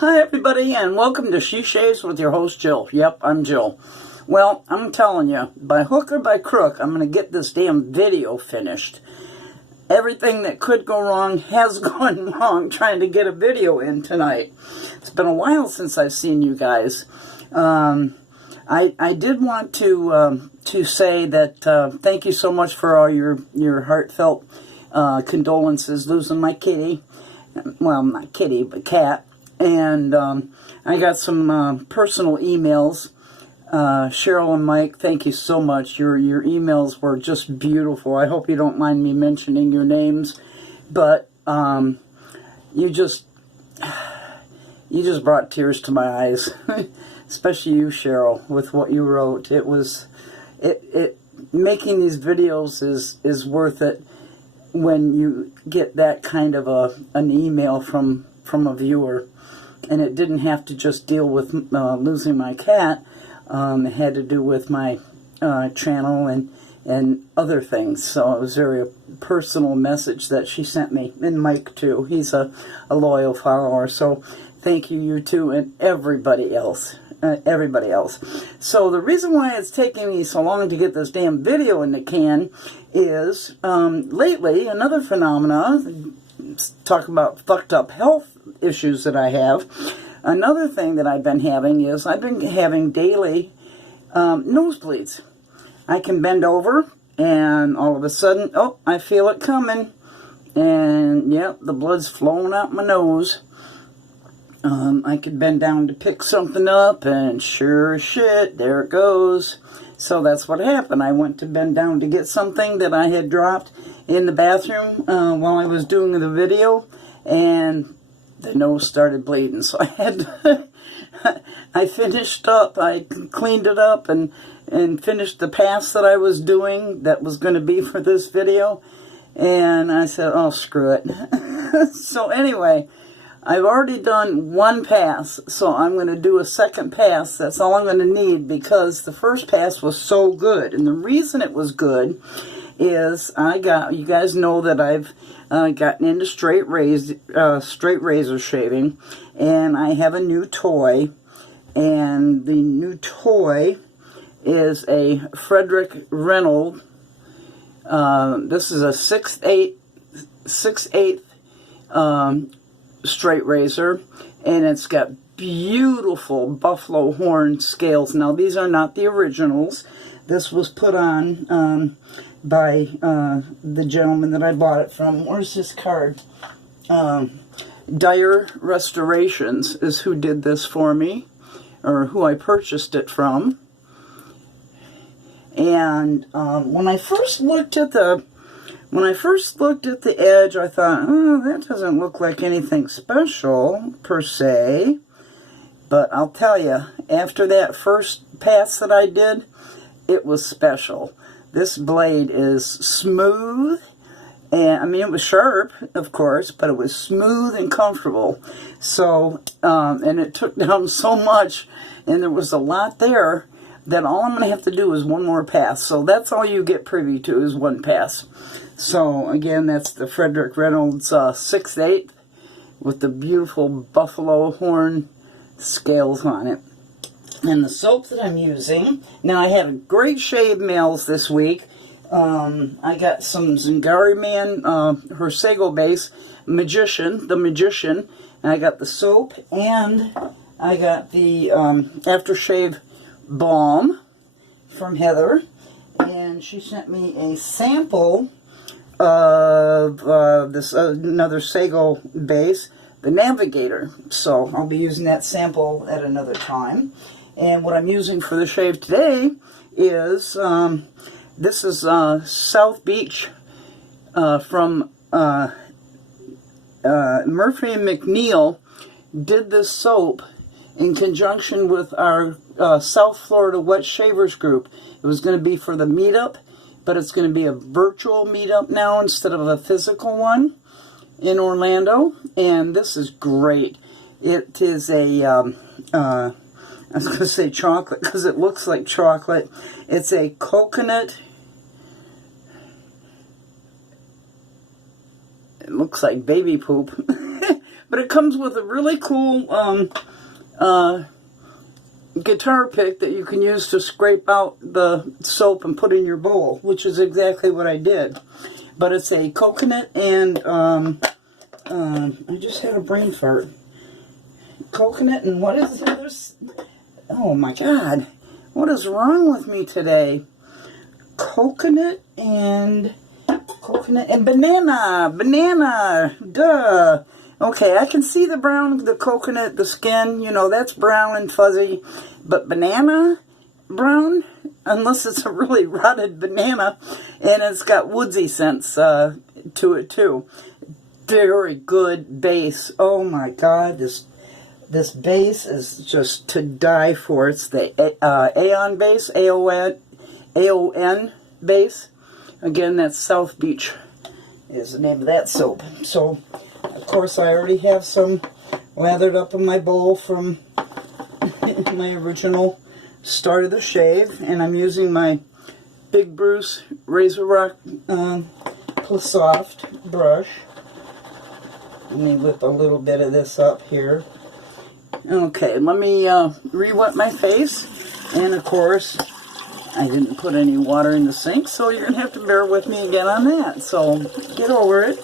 Hi everybody, and welcome to She Shaves with your host Jill. Yep, I'm Jill. Well, I'm telling you, by hook or by crook, I'm going to get this damn video finished. Everything that could go wrong has gone wrong trying to get a video in tonight. It's been a while since I've seen you guys. I did want to say that thank you so much for all your heartfelt condolences losing my kitty. Well, not kitty, but cat. And I got some personal emails. Cheryl and Mike, thank you so much. Your emails were just beautiful. I hope you don't mind me mentioning your names, but you just brought tears to my eyes, especially you, Cheryl, with what you wrote. It was making these videos is worth it when you get that kind of an email from a viewer. And it didn't have to just deal with losing my cat. It had to do with my channel and other things. So it was a very personal message that she sent me. And Mike, too. He's a loyal follower. So thank you, you two, and everybody else. So the reason why it's taking me so long to get this damn video in the can is lately, another phenomena, talk about fucked up health issues that I have. Another thing that I've been having is I've been having daily nosebleeds. I can bend over and all of a sudden, oh, I feel it coming. And yeah, the blood's flowing out my nose. I could bend down to pick something up and sure as shit, there it goes. So that's what happened. I went to bend down to get something that I had dropped in the bathroom while I was doing the video, and the nose started bleeding. So I had to, I finished up, I cleaned it up and finished the pass that I was doing that was going to be for this video, and I said, oh, screw it. So anyway, I've already done one pass, so I'm going to do a second pass. That's all I'm going to need because the first pass was so good. And the reason it was good is you guys know that I've gotten into straight razor shaving, and I have a new toy. And the new toy is a Frederick Reynold. This is a 6/8 straight razor, and it's got beautiful buffalo horn scales. Now these are not the originals. This was put on by the gentleman that I bought it from. Where's this card? Dyer Restorations is who did this for me, or who I purchased it from. And when I first looked at the edge, I thought, oh, that doesn't look like anything special, per se. But I'll tell you, after that first pass that I did, it was special. This blade is smooth, and I mean, it was sharp, of course, but it was smooth and comfortable. So, and it took down so much, and there was a lot there, that all I'm going to have to do is one more pass. So that's all you get privy to is one pass. So again, that's the Frederick Reynolds 6/8 with the beautiful buffalo horn scales on it. And the soap that I'm using, now I had a great shave mails this week. I got some Zingari Man, her Sago base, the Magician, and I got the soap, and I got the Aftershave Balm from Heather, and she sent me a sample of this another Sago base, the Navigator. So I'll be using that sample at another time. And what I'm using for the shave today is this is South Beach from Murphy and McNeil did this soap in conjunction with our South Florida Wet Shavers Group. It was going to be for the meetup, but it's going to be a virtual meetup now instead of a physical one in Orlando. And this is great. It is a, I was going to say chocolate because it looks like chocolate. It's a coconut. It looks like baby poop. But it comes with a really cool guitar pick that you can use to scrape out the soap and put in your bowl, which is exactly what I did. But it's a coconut and, I just had a brain fart. Coconut and what is the other? Oh my God. What is wrong with me today? Coconut and banana, duh. Okay, I can see the brown, the coconut, the skin, you know, that's brown and fuzzy, but banana brown, unless it's a really rotted banana, and it's got woodsy scents to it too. Very good base. Oh my God, this base is just to die for. It's the Aeon base, AON base. Again, that's South Beach is the name of that soap. So, of course, I already have some lathered up in my bowl from my original start of the shave, and I'm using my Big Bruce RazoRock Plus Soft brush. Let me whip a little bit of this up here. Okay, let me re-wet my face, and of course, I didn't put any water in the sink, so you're going to have to bear with me again on that. So, get over it.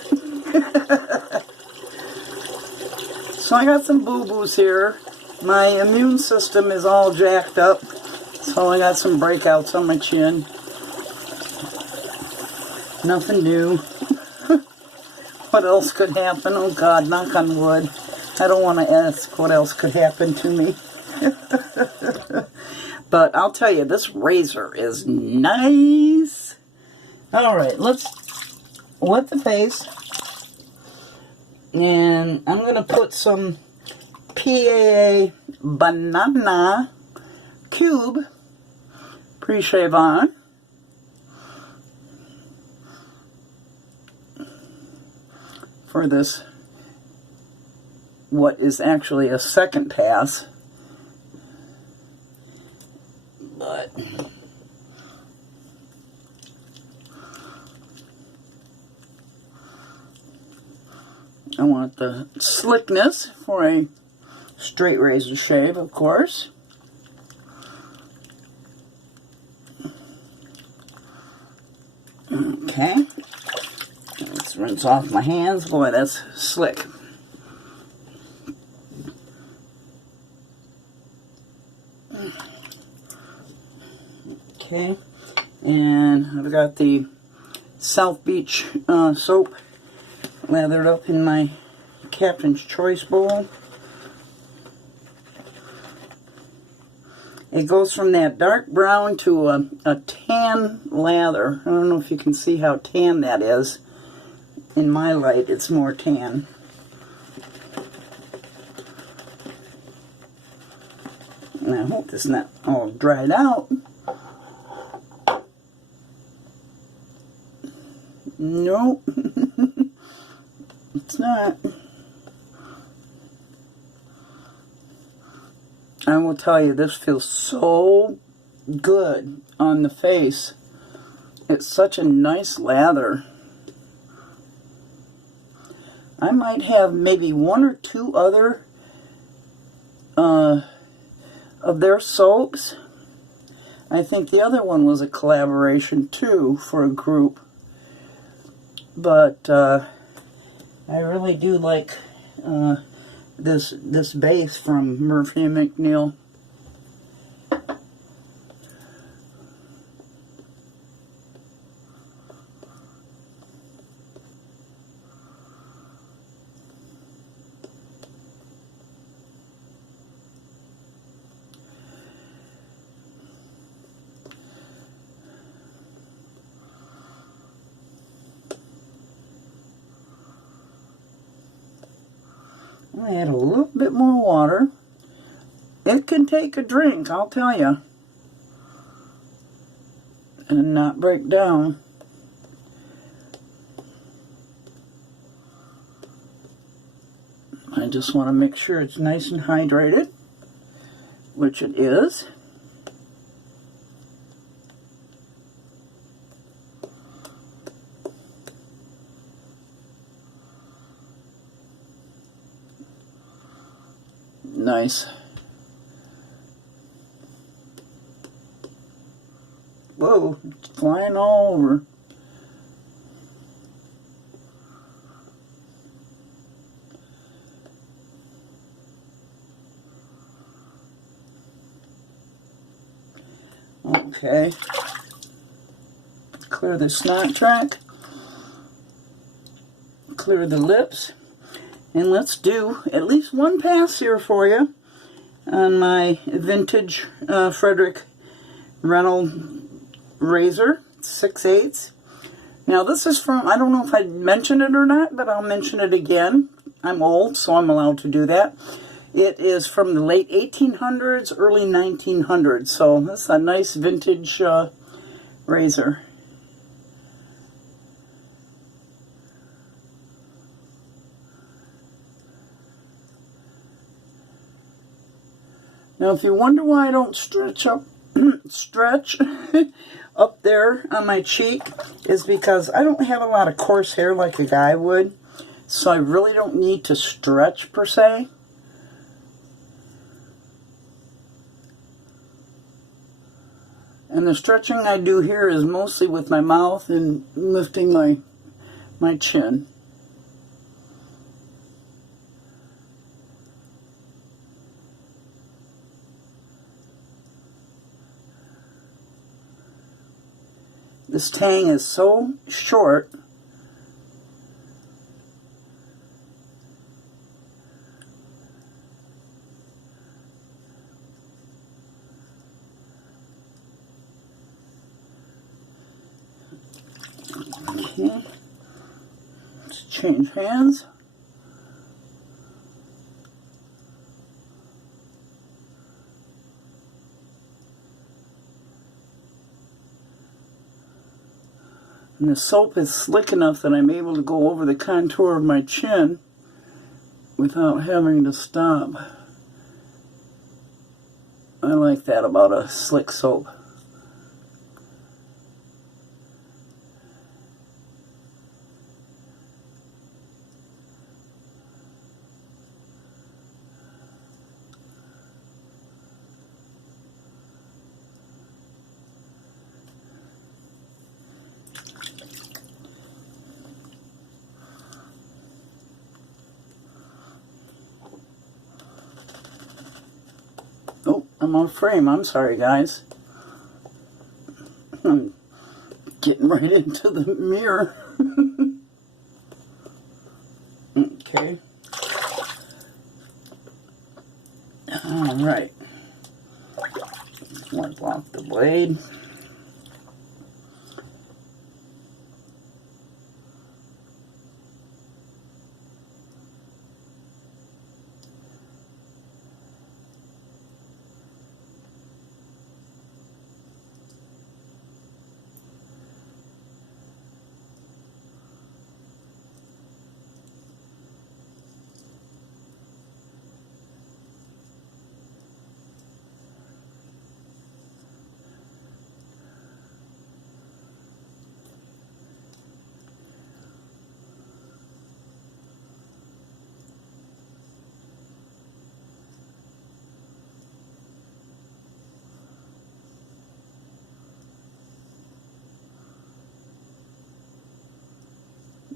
So I got some boo-boos here. My immune system is all jacked up, so I got some breakouts on my chin. Nothing new. What else could happen? Oh God, knock on wood. I don't want to ask what else could happen to me. But I'll tell you, this razor is nice. Alright, let's wet the face. And I'm going to put some PAA Banana Cube PreShave on. For this, what is actually a second pass. But I want the slickness for a straight razor shave, of course. Okay. Let's rinse off my hands. Boy, that's slick. Okay. And I've got the South Beach soap lathered up in my Captain's Choice bowl. It goes from that dark brown to a tan lather. I don't know if you can see how tan that is. In my light, it's more tan. And I hope it's not all dried out. Nope. It's not. I will tell you, this feels so good on the face. It's such a nice lather. I might have maybe one or two other of their soaps. I think the other one was a collaboration too for a group. But I really do like this base from Murphy and McNeil. I add a little bit more water. It can take a drink, I'll tell you, and not break down. I just want to make sure it's nice and hydrated, which it is. nice. Whoa, it's flying all over. Okay. Clear the snot track. Clear the lips. And let's do at least one pass here for you on my vintage Frederick Reynold razor, 6/8. Now this is from, I don't know if I mentioned it or not, but I'll mention it again. I'm old, so I'm allowed to do that. It is from the late 1800s, early 1900s, so this is a nice vintage razor. Now if you wonder why I don't stretch up up there on my cheek, is because I don't have a lot of coarse hair like a guy would, so I really don't need to stretch per se. And the stretching I do here is mostly with my mouth and lifting my chin. This tang is so short. Okay. Let's change hands. And the soap is slick enough that I'm able to go over the contour of my chin without having to stop. I like that about a slick soap. Oh, I'm on frame. I'm sorry, guys. I'm getting right into the mirror. Okay. All right. Wipe off the blade.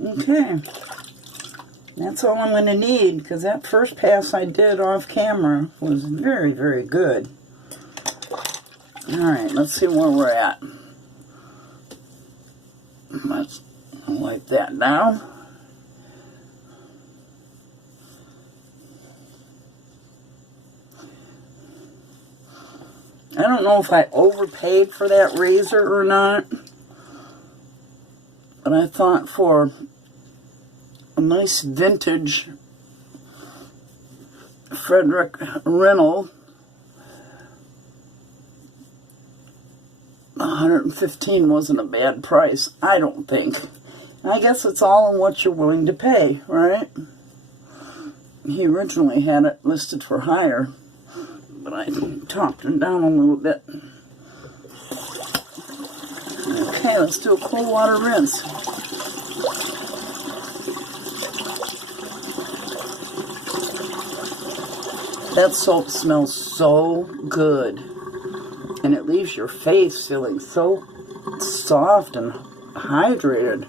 Okay, that's all I'm going to need, because that first pass I did off camera was very, very good. Alright, let's see where we're at. Let's wipe that down. I don't know if I overpaid for that razor or not, but I thought for a nice vintage Frederick Reynold, $115 wasn't a bad price, I don't think. I guess it's all in what you're willing to pay, right? He originally had it listed for higher, but I talked him down a little bit. Okay, let's do a cold water rinse. That soap smells so good, and it leaves your face feeling so soft and hydrated.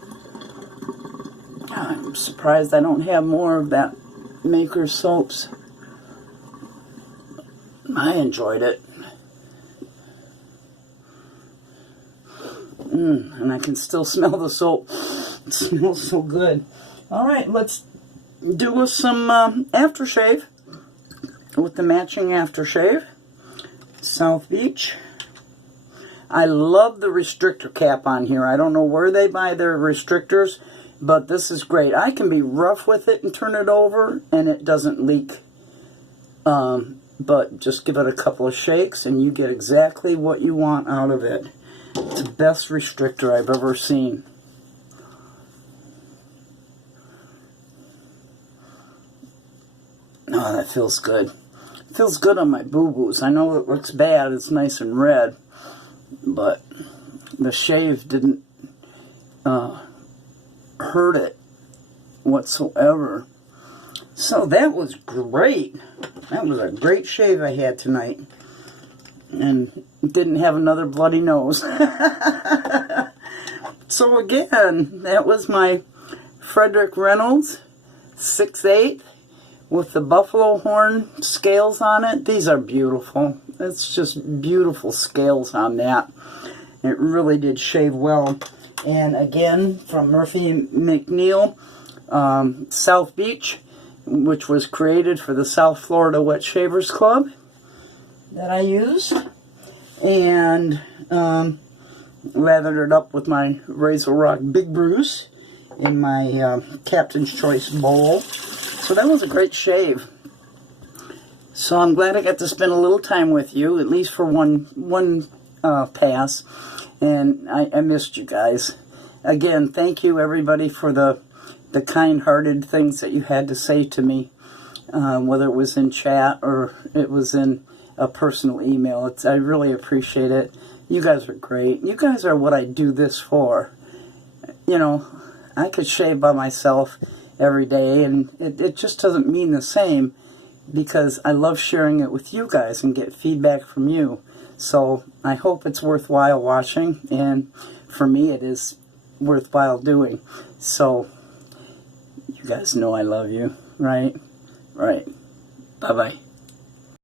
I'm surprised I don't have more of that Maker's soaps. I enjoyed it. And I can still smell the soap. It smells so good. Alright, let's do some aftershave with the matching aftershave. South Beach. I love the restrictor cap on here. I don't know where they buy their restrictors, but this is great. I can be rough with it and turn it over, and it doesn't leak. But just give it a couple of shakes, and you get exactly what you want out of it. It's the best restrictor I've ever seen. Oh, that feels good. It feels good on my boo-boos. I know it looks bad. It's nice and red. But the shave didn't hurt it whatsoever. So that was great. That was a great shave I had tonight. And didn't have another bloody nose. So again, that was my Frederick Reynolds 6/8 with the buffalo horn scales on it. These are beautiful. It's just beautiful scales on that. It really did shave well. And again, from Murphy McNeil, South Beach, which was created for the South Florida Wet Shavers Club that I used. And lathered it up with my RazoRock Big Bruce in my Captain's Choice bowl. So that was a great shave. So I'm glad I got to spend a little time with you, at least for one pass. And I missed you guys. Again, thank you everybody for the kind-hearted things that you had to say to me, whether it was in chat or it was in a personal email. I really appreciate it. You guys are great. You guys are what I do this for. You know, I could shave by myself every day, and it just doesn't mean the same, because I love sharing it with you guys and get feedback from you. So I hope it's worthwhile watching, and for me it is worthwhile doing. So you guys know I love you, right? Right. Bye-bye.